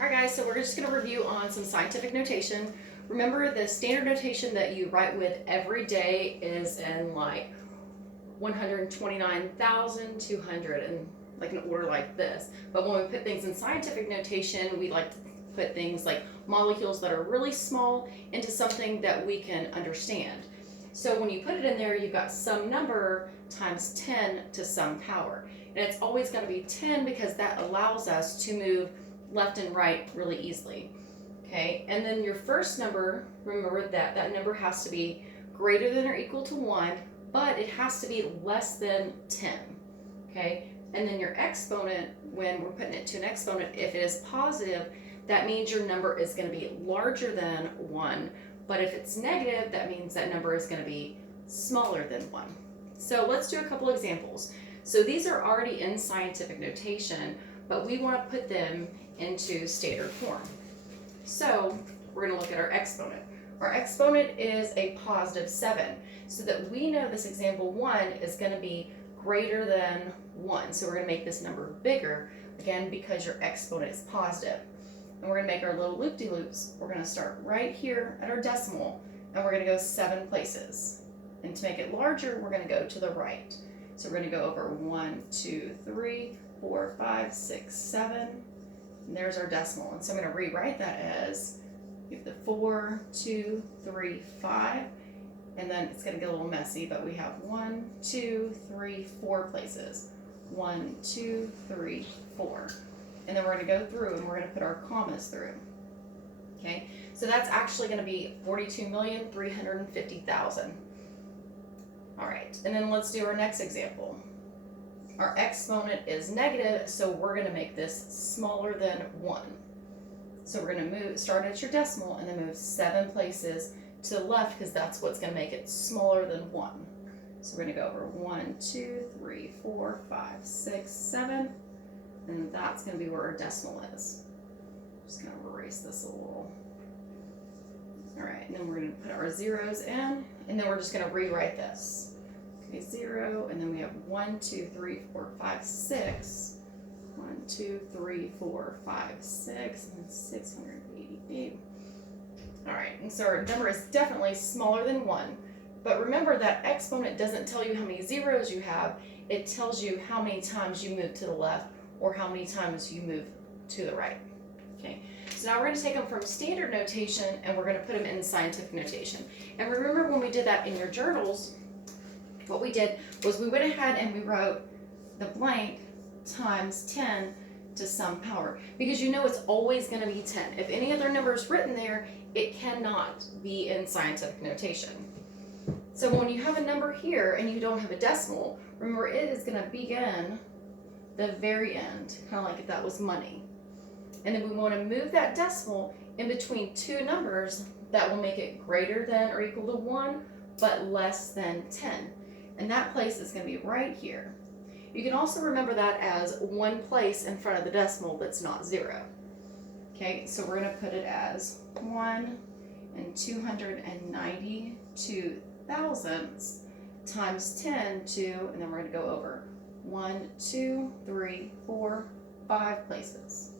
All right, guys, so we're just going to review on some scientific notation. Remember, the standard notation that you write with every day is in like 129,200 and like an order like this. But when we put things in scientific notation, we like to put things like molecules that are really small into something that we can understand. So when you put it in there, you've got some number times 10 to some power. And it's always going to be 10 because that allows us to move left and right really easily. Okay, and then your first number, remember that that number has to be greater than or equal to 1, but it has to be less than 10. Okay, and then your exponent, when we're putting it to an exponent, if it is positive, that means your number is going to be larger than 1, but if it's negative, that means that number is going to be smaller than 1. So let's do a couple examples. So these are already in scientific notation, but we want to put them into standard form. So we're going to look at our exponent. Our exponent is a positive 7, so that we know this example 1 is going to be greater than 1. So we're going to make this number bigger, again, because your exponent is positive. And we're going to make our little loop-de-loops. We're going to start right here at our decimal, and we're going to go 7 places. And to make it larger, we're going to go to the right. So we're going to go over 1, 2, 3, 4, 5, 6, 7. And there's our decimal. And so I'm going to rewrite that as, you have the 4, 2, 3, 5. And then it's going to get a little messy, but we have 1, 2, 3, 4 places. 1, 2, 3, 4. And then we're going to go through and we're going to put our commas through. Okay, so that's actually going to be 42,350,000. All right, and then let's do our next example. Our exponent is negative, so we're going to make this smaller than 1. So we're going to start at your decimal and then move 7 places to the left because that's what's going to make it smaller than 1. So we're going to go over 1, 2, 3, 4, 5, 6, 7. And that's going to be where our decimal is. Just going to erase this a little. All right, and then we're going to put our zeros in, and then we're just going to rewrite this. Okay, 0, and then we have 1, 2, 3, 4, 5, 6. 1, 2, 3, 4, 5, 6, and 688. All right, and so our number is definitely smaller than 1. But remember that exponent doesn't tell you how many zeros you have. It tells you how many times you move to the left or how many times you move to the right. Okay, so now we're going to take them from standard notation and we're going to put them in scientific notation. And remember when we did that in your journals, what we did was we went ahead and we wrote the blank times 10 to some power, because you know it's always going to be 10. If any other number is written there, it cannot be in scientific notation. So when you have a number here and you don't have a decimal, remember it is going to begin the very end, kind of like if that was money. And then we want to move that decimal in between two numbers that will make it greater than or equal to 1, but less than 10. And that place is going to be right here. You can also remember that as one place in front of the decimal that's not 0. Okay, so we're going to put it as 1 and 292 thousandths times 10 to, and then we're going to go over 1, 2, 3, 4, 5 places.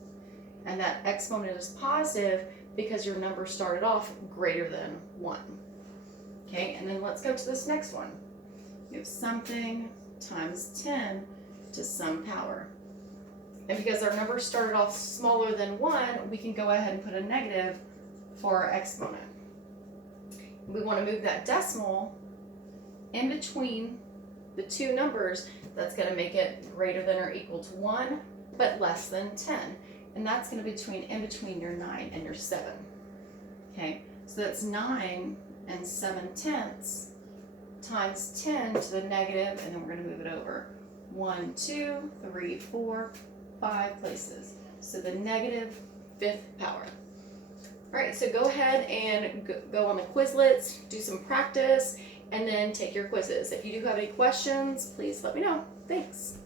And that exponent is positive because your number started off greater than 1. Okay, and then let's go to this next one. You have something times 10 to some power. And because our number started off smaller than 1, we can go ahead and put a negative for our exponent. We want to move that decimal in between the two numbers that's going to make it greater than or equal to 1, but less than 10. And that's going to be in between your 9 and your 7. Okay, so that's 9 and 7 tenths times 10 to the negative, and then we're going to move it over 1, 2, 3, 4, 5 places. So the negative 5th power. All right, so go ahead and go on the Quizlets, do some practice, and then take your quizzes. If you do have any questions, please let me know. Thanks.